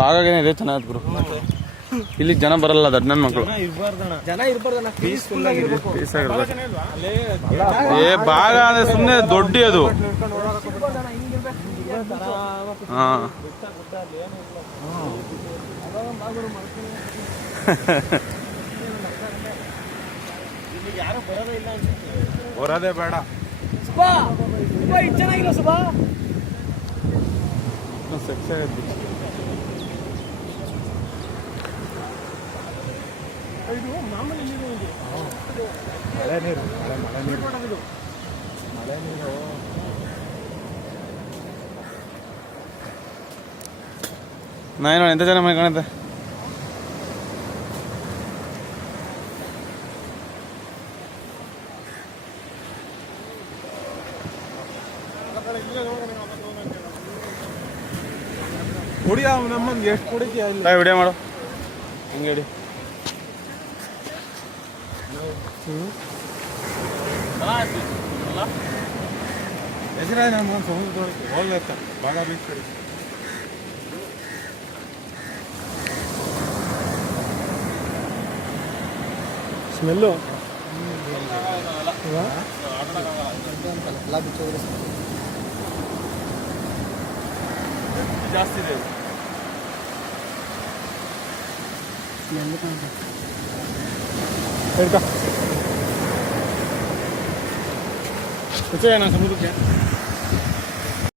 ಭಾಗನೇ ಇದೆ ಚೆನ್ನಾಗಿ ಗುರು. ಇಲ್ಲಿ ಜನ ಬರಲ್ಲ, ದೊಡ್ಡ ನನ್ನ ಮಕ್ಕಳು. ಏ ಭಾಗ ಅಂದ್ರೆ ಸುಮ್ಮನೆ ದೊಡ್ಡ ಅದು. ಹಾ ಬರೋದೇ ಬೇಡ. ಚೆನ್ನಾಗಿಲ್ಲ ಸುಬಾ. ಇದು ಮಾಮೂಲಿ ನೀರು, ಮಳೆ ನೀರು, ಮಳೆ ನೀರು. ನಾನು ಎಂತ ಜನ ಮನೆ ಕಾಣುತ್ತೆ. ಕುಡಿಯ ನಮ್ಮಂದು ಎಷ್ಟು ಕುಡಿತೀಯ ಇಲ್ಲ ವಿಡಿಯೋ ಮಾಡು ಹಿಂಗೆ ಹೇಳಿ. ಹೆಸರಾಯ ನಮ್ಮ ಸಮುದ್ರದೊಳಗೆ ಹೋಗ್ಲತ್ತ ಭಾಗ ಬೀಚ್ ಕಡೆ. ಸ್ಮೆಲ್ಲು ಜಾಸ್ತಿ ಇದೆ. ಸಮುದ್ರಕ್ಕೆ